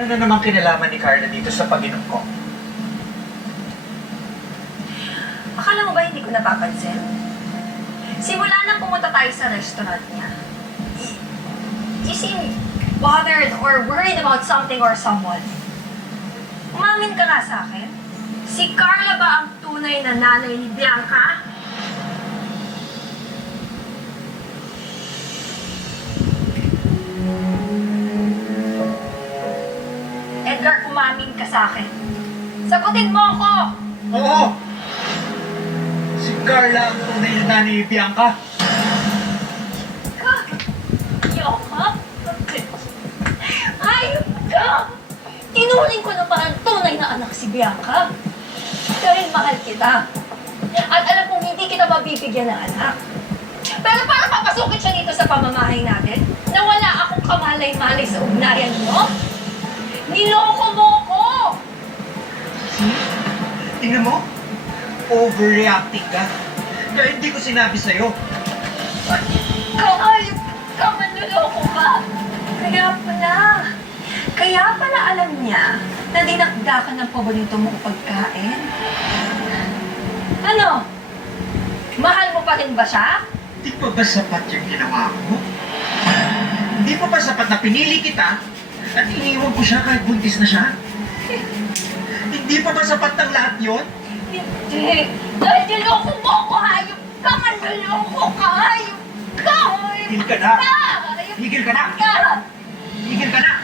Ano na naman kinalaman ni Carla dito sa pag-inom ko? Akala mo ba hindi ko napapansin? Simula nang pumunta tayo sa restaurant niya, you seem bothered or worried about something or someone. Umamin ka nga sa akin. Si Carla ba ang tunay na nanay ni Bianca? Edgar, umamin ka sa akin. Sagutin mo ako! Oo! Si Carla ang tunay na nanay ni Bianca. Bianca? Ayop ka! Tinuring ko na ba ang tunay na anak si Bianca? Dahil mahal kita. At alam kong hindi kita mabibigyan ng anak. Pero para papasukin siya dito sa pamamahay natin, na wala akong kamalay-malay sa ugnayan mo, niloko mo ko! See? Tingnan mo? Overreacting ka. Kaya hindi ko sinabi sa'yo. Kaayop ka, manluloko ka! Kaya pala alam niya na dinakdakan ng paborito mong pagkain. Ano? Mahal mo pa rin ba siya? Hindi pa ba sapat yung ginawa mo? Hindi pa ba sapat na pinili kita at iniwan ko siya kahit buntis na siya? Hindi pa ba sapat ng lahat yun? Hindi! Dahil niloko mo ako, hayop ka! Manluloko ka, hayop ka! Tigil ka na! Tigil ka na! Tigil ka na!